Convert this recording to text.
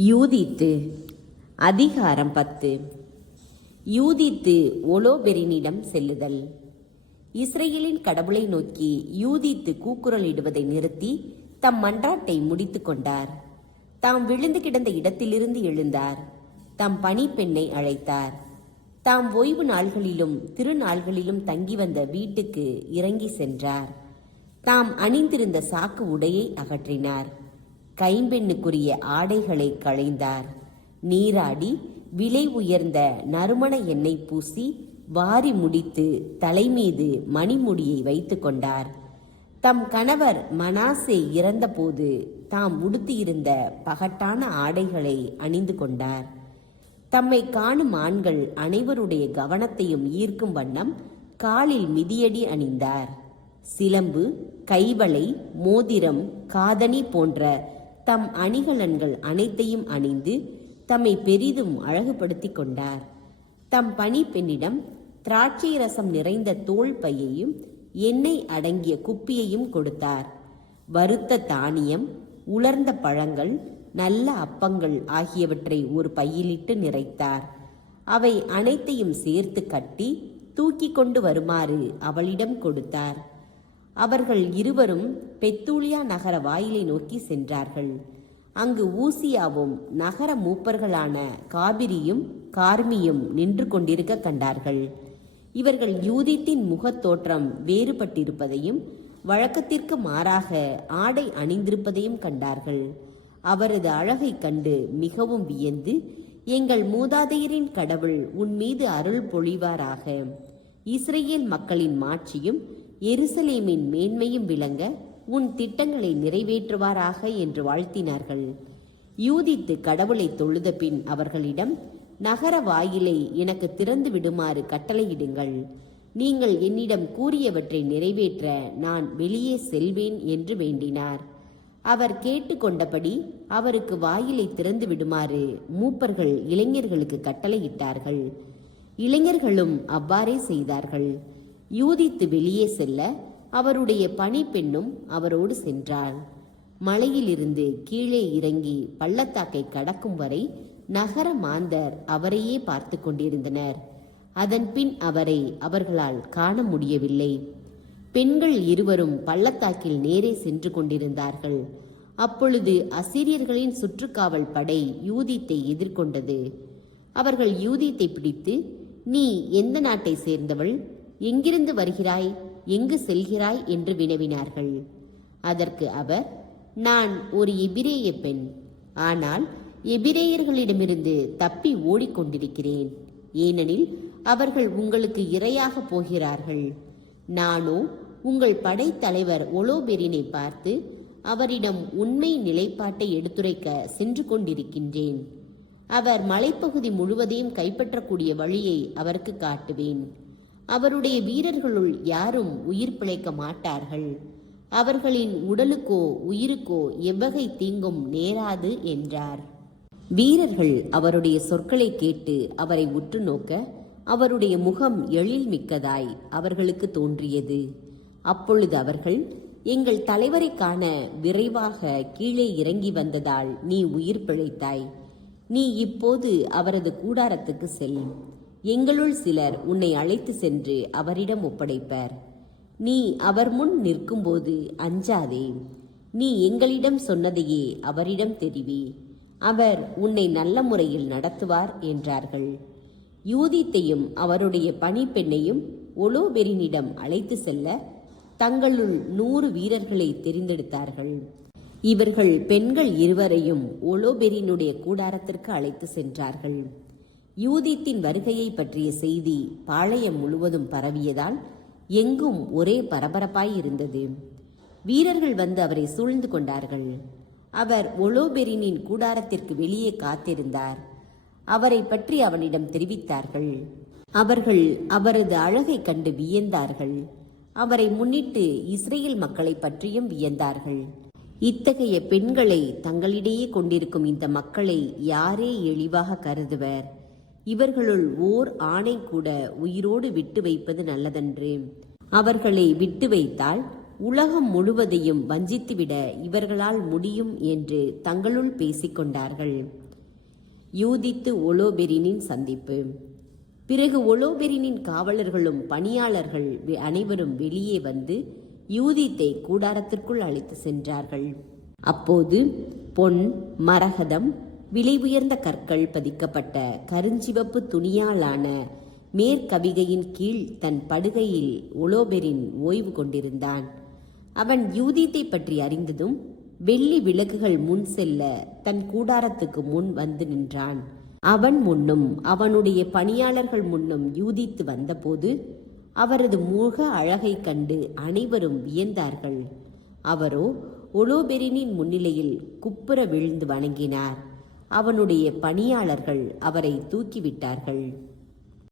யூதித்து அதிகாரம் 10. யூதித்து ஒலோபெரினிடம் செல்லுதல். இஸ்ரேலின் கடவுளை நோக்கி யூதித்து கூக்குரலிடுவதை நிறுத்தி தம் மன்றாட்டை முடித்து கொண்டார். தாம் விழுந்து கிடந்த இடத்திலிருந்து எழுந்தார். தம் பணிப்பெண்ணை அழைத்தார். தாம் ஓய்வு நாள்களிலும் திருநாள்களிலும் தங்கி வந்த வீட்டுக்கு இறங்கி சென்றார். தாம் அணிந்திருந்த சாக்கு உடையை அகற்றினார். கைம்பெண்ணுக்குரிய ஆடைகளை களைந்தார். நீராடி விலை உயர்ந்த நறுமண எண்ணெய் பூசி வாரி முடித்து தலைமீது மணிமுடியை வைத்து கொண்டார். தம் கணவர் மனாசே இறந்தபோது தாம் உடுத்தியிருந்த பகட்டான ஆடைகளை அணிந்து கொண்டார். தம்மை காணும் ஆண்கள் அனைவருடைய கவனத்தையும் ஈர்க்கும் வண்ணம் காலில் மிதியடி அணிந்தார். சிலம்பு, கைவளை, மோதிரம், காதணி போன்ற தம் அணிகலன்கள் அனைத்தையும் அணிந்து தம்மை பெரிதும் அழகுபடுத்தி கொண்டார். தம் பணிப்பெண்ணிடம் திராட்சை ரசம் நிறைந்த தோல் பையையும் எண்ணெய் அடங்கிய குப்பியையும் கொடுத்தார். வறுத்த தானியம், உலர்ந்த பழங்கள், நல்ல அப்பங்கள் ஆகியவற்றை ஒரு பையிலிட்டு நிறைத்தார். அவை அனைத்தையும் சேர்த்து கட்டி தூக்கி கொண்டு வருமாறு அவளிடம் கொடுத்தார். அவர்கள் இருவரும் பெத்தூலியா நகர வாயிலை நோக்கி சென்றார்கள். அங்கு ஊசியாவும் நகர மூப்பர்களான காபிரியும் கார்மியும் நின்று கொண்டிருக்க கண்டார்கள். இவர்கள் யூதித்தின் முகத்தோற்றம் வேறுபட்டிருப்பதையும் வழக்கத்திற்கு மாறாக ஆடை அணிந்திருப்பதையும் கண்டார்கள். அவரது அழகை கண்டு மிகவும் வியந்து, எங்கள் மூதாதையரின் கடவுள் உன் மீது அருள் பொழிவாராக, இஸ்ரேல் மக்களின் மாட்சியும் எருசலேமின் மேன்மையும் விளங்க உன் திட்டங்களை நிறைவேற்றுவாராக என்று வாழ்த்தினார்கள். யூதித்து கடவுளை தொழுத பின் அவர்களிடம், நகர வாயிலை எனக்கு திறந்து விடுமாறு கட்டளையிடுங்கள். நீங்கள் என்னிடம் கூறியவற்றை நிறைவேற்ற நான் வெளியே செல்வேன் என்று வேண்டினார். அவர் கேட்டுக்கொண்டபடி அவருக்கு வாயிலை திறந்து விடுமாறு மூப்பர்கள் இளைஞர்களுக்கு கட்டளையிட்டார்கள். இளைஞர்களும் அவ்வாறே செய்தார்கள். யூதித்து வெளியே செல்ல அவருடைய பணிப்பெண்ணும் அவரோடு சென்றாள். மலையிலிருந்து கீழே இறங்கி பள்ளத்தாக்கை கடக்கும் வரை நகர மாந்தர் அவரையே பார்த்து கொண்டிருந்தனர். அதன் பின் அவரை அவர்களால் காண முடியவில்லை. பெண்கள் இருவரும் பள்ளத்தாக்கில் நேரே சென்று கொண்டிருந்தார்கள். அப்பொழுது அசீரியர்களின் சுற்றுக்காவல் படை யூதித்தை எதிர்கொண்டது. அவர்கள் யூதித்தை பிடித்து, நீ எந்த நாட்டை சேர்ந்தவள், எங்கிருந்து வருகிறாய், எங்கு செல்கிறாய் என்று வினவினார்கள். அதற்கு அவர், நான் ஒரு எபிரேய பெண், ஆனால் எபிரேயர்களிடமிருந்து தப்பி ஓடிக்கொண்டிருக்கிறேன். ஏனெனில் அவர்கள் உங்களுக்கு இரையாக போகிறார்கள். நானோ உங்கள் படைத்தலைவர் ஒலோபெரினை பார்த்து அவரிடம் உண்மை நிலைப்பாட்டை எடுத்துரைக்க சென்று கொண்டிருக்கின்றேன். அவர் மலைப்பகுதி முழுவதையும் கைப்பற்றக்கூடிய வழியை அவருக்கு காட்டுவேன். அவருடைய வீரர்களுள் யாரும் உயிர் பிழைக்க மாட்டார்கள். அவர்களின் உடலுக்கோ உயிருக்கோ எவ்வகை தீங்கும் நேராது என்றார். வீரர்கள் அவருடைய சொற்களை கேட்டு அவரை உற்று நோக்க அவருடைய முகம் எழில் மிக்கதாய் அவர்களுக்கு தோன்றியது. அப்பொழுது அவர்கள், எங்கள் தலைவரை காண விரைவாக கீழே இறங்கி வந்ததால் நீ உயிர் பிழைத்தாய். நீ இப்போது அவரது கூடாரத்துக்கு செல். எங்களுள் சிலர் உன்னை அழைத்து சென்று அவரிடம் ஒப்படைப்பர். நீ அவர் முன் நிற்கும்போது அஞ்சாதே. நீ எங்களிடம் சொன்னதையே அவரிடம் தெரிவி. அவர் உன்னை நல்ல முறையில் நடத்துவார் என்றார்கள். யூதித்தையும் அவருடைய பணிப்பெண்ணையும் ஒலோபெரினிடம் அழைத்து செல்ல தங்களுள் 100 வீரர்களை தெரிந்தெடுத்தார்கள். இவர்கள் பெண்கள் இருவரையும் ஒலோபெரினுடைய கூடாரத்திற்கு அழைத்து சென்றார்கள். யூதித்தின் வருகையை பற்றிய செய்தி பாளையம் முழுவதும் பரவியதால் எங்கும் ஒரே பரபரப்பாய் இருந்தது. வீரர்கள் வந்து அவரை சூழ்ந்து கொண்டார்கள். அவர் ஒலோபெரினின் கூடாரத்திற்கு வெளியே காத்திருந்தார். அவரை பற்றி அவனிடம் தெரிவித்தார்கள். அவர்கள் அவரது அழகை கண்டு வியந்தார்கள். அவரை முன்னிட்டு இஸ்ரேல் மக்களை பற்றியும் வியந்தார்கள். இத்தகைய பெண்களை தங்களிடையே கொண்டிருக்கும் இந்த மக்களை யாரே எளிவாக கருதுவர்? இவர்களுள் ஓர் ஆணை கூட உயிரோடு விட்டு வைப்பது நல்லதன்று. அவர்களை விட்டு வைத்தால் உலகம் முழுவதையும் வஞ்சித்துவிட இவர்களால் முடியும் என்று தங்களுள் பேசிக்கொண்டார்கள். யூதித்து ஒலோபெரினின் சந்திப்பு. பிறகு ஒலோபெரினின் காவலர்களும் பணியாளர்கள் அனைவரும் வெளியே வந்து யூதித்தை கூடாரத்திற்குள் அழைத்து சென்றார்கள். அப்போது பொன், மரகதம், விலை உயர்ந்த கற்கள் பதிக்கப்பட்ட கருஞ்சிவப்பு துணியாலான மேற்கவிகையின் கீழ் தன் படுகையில் ஒலோபெரின் ஓய்வு கொண்டிருந்தான். அவன் யூதித்தை பற்றி அறிந்ததும் வெள்ளி விளக்குகள் முன் செல்ல தன் கூடாரத்துக்கு முன் வந்து நின்றான். அவன் முன்னும் அவனுடைய பணியாளர்கள் முன்னும் யூதித்து வந்தபோது அவரது முக அழகை கண்டு அனைவரும் வியந்தார்கள். அவரோ ஒலோபெரினின் முன்னிலையில் குப்புற விழுந்து வணங்கினார். அவனுடைய பணியாளர்கள் அவரை தூக்கிவிட்டார்கள்.